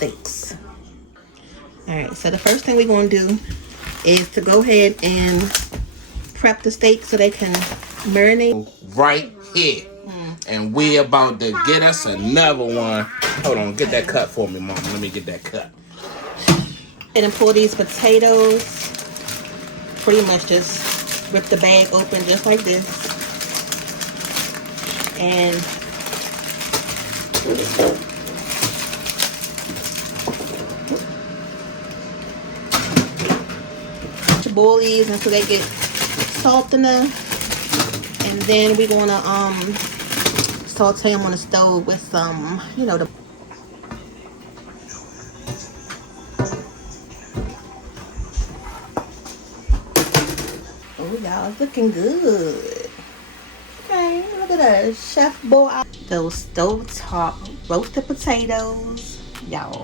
steaks. All right, so the first thing we're gonna do is to go ahead and prep the steak so they can marinate. Right here. And we about to get us another one. Hold on, get that cut for me, Mom. Let me get that cut. And then pull these potatoes. Pretty much just rip the bag open just like this. And to boil these until they get soft enough. And then we're gonna saute them on the stove with some, you know, the oh, y'all, it's looking good. Okay, look at that chef boy. Those stovetop roasted potatoes, y'all.